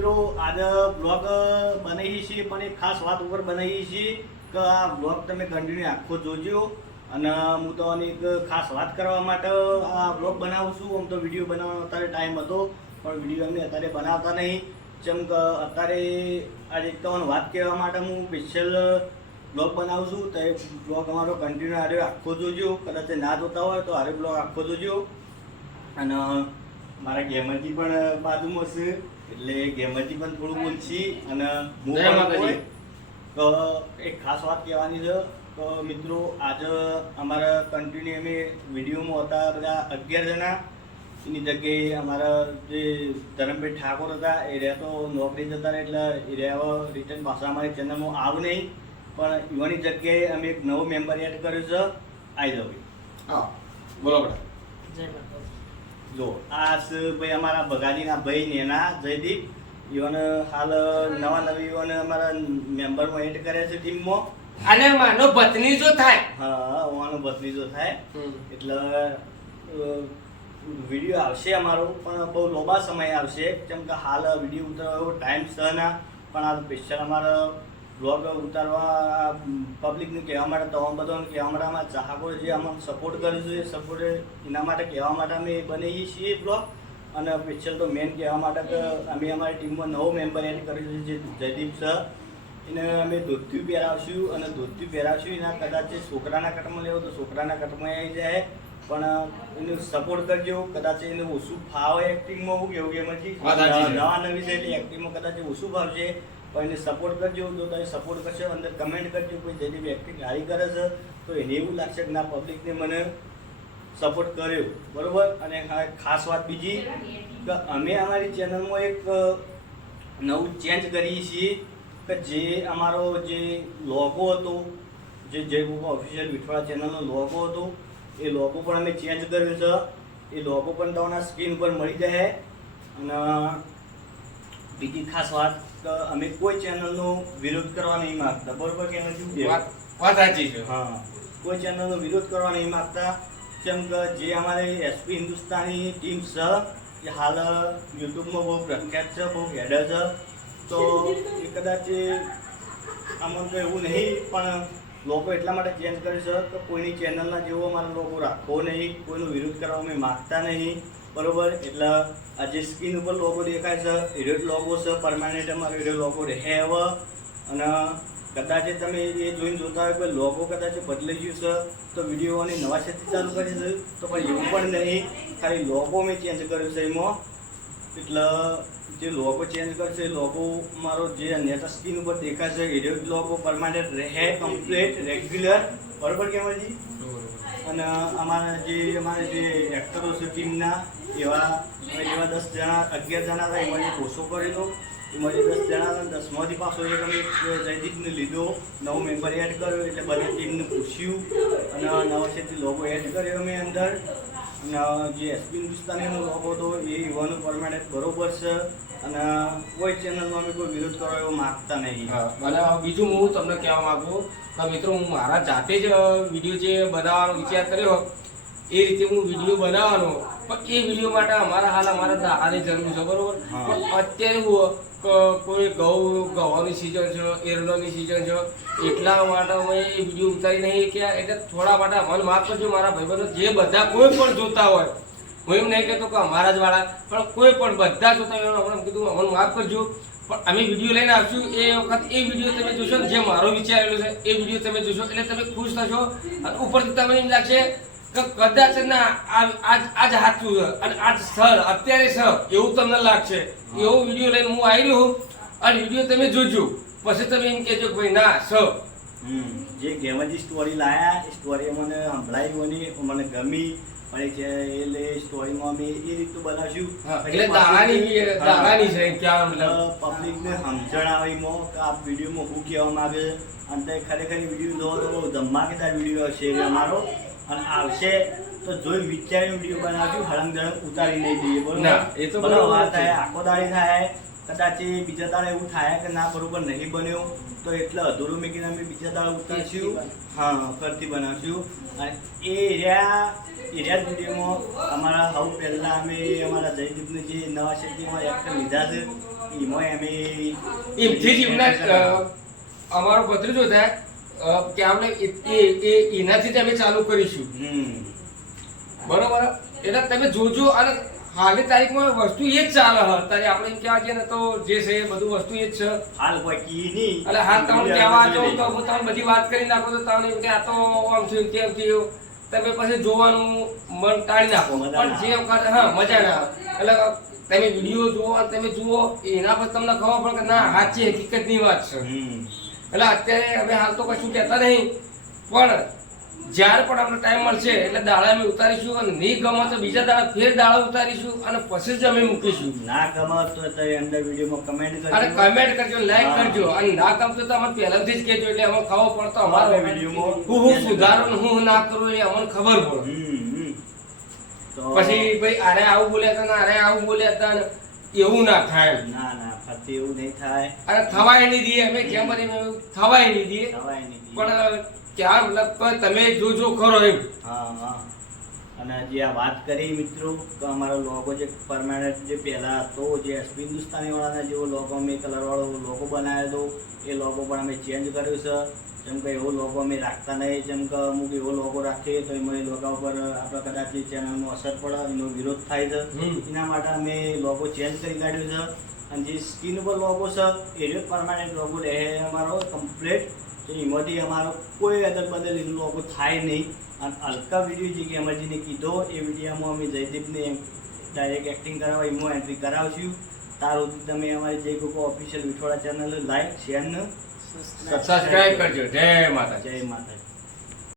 મિત્રો આજે બ્લોગ બનાવીએ છીએ પણ એક ખાસ વાત ઉપર બનાવીએ છીએ કે આ બ્લોગ તમે કન્ટિન્યુ આખો જોજો અને હું તો એક ખાસ વાત કરવા માટે આ બ્લોગ બનાવું છું. આમ તો વિડીયો બનાવવાનો અત્યારે ટાઈમ હતો પણ વિડીયો અમે અત્યારે બનાવતા નહીં. જેમ કે અત્યારે આજે એક તમને વાત કહેવા માટે હું સ્પેશિયલ બ્લોગ બનાવું છું. તો એ બ્લોગ અમારો કન્ટિન્યુ આરે આખો જોજો. કદાચ ના જોતા હોય તો આરે બ્લોગ આખો જોજો. અને મારા ગેમરજી પણ બાજુમાં છે એટલે ગેમરજી પણ થોડું બોલશી અને હું તો એક ખાસ વાત કહેવાની છે તો મિત્રો આજે અમારા કન્ટિન્યુ અમે વિડીયોમાં હતા બધા 11 જણા. એની જગ્યાએ અમારા જે ધરમભાઈ ઠાકોર હતા એ રહ્યા તો નોકરી જતા રહે એટલે એ રહ્યા રિટર્ન પાછા અમારી ચેનલમાં આવ નહીં પણ એવાની જગ્યાએ અમે એક નવો મેમ્બર એડ કર્યો છે. આવી જાવ હા બોલો બેટા. જય માતા. જો આ છે ભાઈ અમારા ભગાજીના ભાઈ નેના જયદીપ. ઈવન હાલ નવી ઈવન અમારા મેમ્બરમાં એડ કર્યા છે ટીમમાં. અને માનો ભત્રીજો થાય. હા ઓનો ભત્રીજો થાય એટલે વિડીયો આવશે અમારો પણ બહુ લાંબા સમય આવશે કેમ કે હાલ વિડીયો ઉતારવા એવો ટાઈમ છે ના. પણ આ સ્પેશિયલ અમારા બ્લોગ ઉતારવા પબ્લિકને કહેવા માટે તમામ બધાને કહેવા માટે અમારા ચાહકો જે અમને સપોર્ટ કરે છે એ સપોર્ટ એના માટે કહેવા માટે અમે બનાવીએ છીએ બ્લોગ. અને સ્પેશિયલ તો મેન કહેવા માટે કે અમે અમારી ટીમમાં નવો મેમ્બર એડ કર્યો છે જે જયદીપ છે. એને અમે ધોતિયું પહેરાવશું અને ધોતિયું પહેરાવશું એના કદાચ છોકરાના કટમાં લેવો તો છોકરાના કટમાં આવી જાય પણ એનું સપોર્ટ કરજો. કદાચ એને ઓછું ફાવે એક્ટિંગમાં હું કેવું કે એમાંથી નવા નવી છે એટલે એક્ટિંગમાં કદાચ ઓછું ફાવશે પણ એને સપોર્ટ કરજો. જો તમે સપોર્ટ કરશો અંદર કમેન્ટ કરજો કોઈ જેની બી એક્ટિંગ સારી કરે છે તો એને એવું લાગશે કે ના પબ્લિકને મને સપોર્ટ કર્યો બરાબર. અને ખાસ વાત બીજી કે અમે અમારી ચેનલમાં એક નવું ચેન્જ કરીએ છીએ કે જે અમારો જે લોગો હતો જે જય ગોગા ઓફિશિયલ વિઠવાડા ચેનલનો લોગો હતો એ લોગો પણ અમે ચેન્જ કર્યો છે. એ લોગો પણ તમારા સ્ક્રીન પર મળી જાય. અને બીજી ખાસ વાત કે અમે કોઈ ચેનલનો વિરોધ કરવા નહીં માગતા બરોબર કે વાત સાચી છે. હા કોઈ ચેનલનો વિરોધ કરવા નહીં માગતા કેમ કે જે અમારી એસપી હિન્દુસ્તાની ટીમ છે એ હાલ યુટ્યુબમાં બહુ પ્રખ્યાત છે બહુ હેડર છે. તો એ કદાચ આમાં તો એવું નહીં પણ લોકો એટલા માટે ચેન્જ કરે છે કે કોઈની ચેનલના જેવો અમારો લોકો રાખવો નહીં, કોઈનો વિરોધ કરવા અમે માગતા નહીં બરાબર. એટલે આ જે સ્ક્રીન ઉપર લોગો દેખાય છે એ રેડ લોગો છે પરમાનન્ટ અમારો રેડ લોગો રહે હવે. અને કદાચ તમે એ જોઈને જોતા હોય કે લોગો કદાચ બદલાઈ ગયું છે તો વિડીયોની નવા છેથી ચાલુ કરી છે તો પણ એવું પણ નહીં ખાલી લોગો મેં ચેન્જ કર્યો છે એમાં. એટલે જે લોગો ચેન્જ કરશે એ લોગો મારો જે નેતા સ્ક્રીન ઉપર દેખાય છે એ રેડ લોગો પરમાનન્ટ રહે કમ્પ્લીટ રેગ્યુલર બરાબર કેવાજી. અને અમારા જે એક્ટરો છે ટીમના એવા 10 જણા 11 જણા હતા એમાં ઓછો કરેલો એમાં 10 જણા હતા 10માંથી પાછો એક અમે જયદીપને લીધો નવો મેમ્બર એડ કર્યો એટલે બધી ટીમને પૂછ્યું અને નવા છેથી લોગો એડ કર્યો અમે અંદર. અને જે એસપી હિન્દુસ્તાનીનો લોગો હતો એ યુવાનું પરમાનન્ટ બરોબર છે અને કોઈ ચેનલનો અમે કોઈ વિરોધ કરવા એવો માગતા નહીં. અને બીજું હું તમને કહેવા માંગુ કે મિત્રો હું મારા જાતે જ વિડીયો જે બનાવવાનો વિચાર કર્યો એ રીતે હું વિડીયો બનાવવાનો પણ એ વિડીયો માટે અમારા દાહાની જરૂર છે બરોબર. પણ અત્યારે કોઈ ગવાની સિઝન છે એરંડાની સિઝન છે એટલા માટે અમે એ વિડીયો ઉતારી નહીં કે એટલે થોડા માટે મને માફ કરજો મારા ભાઈબંધો જે બધા કોઈ પણ જોતા હોય. હું એમ નહીં કહેતો કે અમારા જ વાળા પણ કોઈ પણ બધા જોતા હોય હમણાં કીધું મને માફ કરજો પણ અમે વિડીયો લઈને આવશું એ વખત એ વિડીયો તમે જોશો ને જે મારો વિચારેલો છે એ વિડીયો તમે જોશો એટલે તમે ખુશ થશો. અને ઉપરથી તમને એમ લાગશે કે કદાચ ના આજ સાચું છે અને આજ સર અત્યારે સર એવું તમને લાગશે. એવો વિડીયો લઈને હું આવી રહ્યો અને વિડીયો તમે જોજો પછી તમે એમ કહેજો કે ભાઈ ના સર જે ગેમજી સ્ટોરી લાયા એ સ્ટોરી મને સંભળાવી મને ગમી અને એટલે સ્ટોરીમાં અમે એ રીતનું બનાવશું એટલે દાવાની છે ક્યાં પબ્લિકને સમજણ આવે એમાં કે આ વિડીયોમાં શું કહેવા માંગે અને ખરેખર વિડીયો જોવો તો બહુ ધમાકેદાર વિડીયો હશે અમારો અને આવશે તો જોઈ વિચારીને વિડીયો બનાવશું હળંગ ધળંગ ઉતારી નહીં દઈએ બરોબર. એ તો બરાબર થાય આખો દાડી થાય કદાચ એ બીજા દાડે એવું થાય કે ના બરોબર નહીં બન્યો તો એટલે અધૂરું મેકીને અમે બીજા દાડે ઉતારશું. હા, ફરતી બનાવશું. અને એ એરિયા વિડીયોમાં અમારા સૌ પહેલાં અમે અમારા જયદીપને જે નવા શેરીમાં એક્ટર લીધા છે એમાં અમે એમથી જ એમના અમારો ભત્રીજો થાય કે આપણે એનાથી જ અમે ચાલુ કરીશું. બરોબર, એટલે તમે જોજો. અને હાલની તારીખમાં વસ્તુ એ જ ચાલે છે. અત્યારે આપણે એમ કહેવા જઈએ ને તો જે છે એ બધું વસ્તુ એ જ છે. હાલ કોઈ કી નહીં એટલે હાલ તમને કહેવા જાઉં તો હું તમને બધી વાત કરી નાખું તો તમને એમ કે આ તો આમ થયું તેમ થયું, તમે પછી જોવાનું મન ટાળી નાખો. પણ જે વખત હા મજા ના આવે એટલે તમે વિડીયો જુઓ અને તમે જુઓ એના પર તમને ખબર પડે કે ના સાચી હકીકતની વાત છે. એટલે અત્યારે અમે હાલ તો કશું કહેતા નહીં, પણ જ્યારે પણ અમને ટાઈમ મળશે એટલે દાડા અમે ઉતારીશું. અને નહીં ગમે તો બીજા દાડા ફેર દાડા ઉતારીશું અને પછી જ અમે મૂકીશું. ના ગમે તો તમે અંદર વિડીયોમાં કમેન્ટ કરજો અને કમેન્ટ કરજો, લાઈક કરજો. અને ના ગમતો તો અમને પહેલાથી જ કહેજો એટલે અમને ખબર પડતો અમારો વિડીયોમાં હું સુધારું ને હું ના કરું એ અમને ખબર પડે. તો પછી ભાઈ આરે આવું બોલ્યા હતા ને આરે આવું બોલ્યા હતા ને એવું ના થાય. ના ના ફરતી એવું નહીં થાય. અને થવાય નહીં દઈએ અમે કેમ બની થવાય નહીં દઈએ, થવાય નહીં. પણ ક્યાં મતલબ તમે જોજો ખરો એમ. હા હા. અને જે આ વાત કરી મિત્રો તો અમારો લોગો જે પરમાનન્ટ જે પહેલાં હતો જે એસપી હિન્દુસ્તાની વાળાના જેવો લોગો અમે કલરવાળો લોગો બનાવ્યો હતો એ લોગો પણ અમે ચેન્જ કર્યો છે. જેમ કે એવો લોગો અમે રાખતા નહીં. જેમ કે અમુક એવો લોગો રાખીએ તો એમાં એ લોગા ઉપર આપણે કદાચ ચેનલનો અસર પડે, એનો વિરોધ થાય છે. એના માટે અમે લોગો ચેન્જ કરી કાઢ્યો છે. અને જે સ્ક્રીન ઉપર લોગો છે એ જ પરમાનન્ટ લોગો રહે અમારો કમ્પ્લીટ. તો એમાંથી અમારો કોઈ અદલ બદલ એનો લોગો થાય નહીં. અને હલકા વિડીયો જે કે અમરજીને કીધો એ વિડીયોમાં અમે જયદીપને ડાયરેક્ટ એક્ટિંગ કરાવવા એમાં એન્ટ્રી કરાવશું. ત્યાર સુધી તમે અમારી જય ગોકો official Vithoda channel like share ને સબસ્ક્રાઇબ કરજો. જય માતા. જય માતા.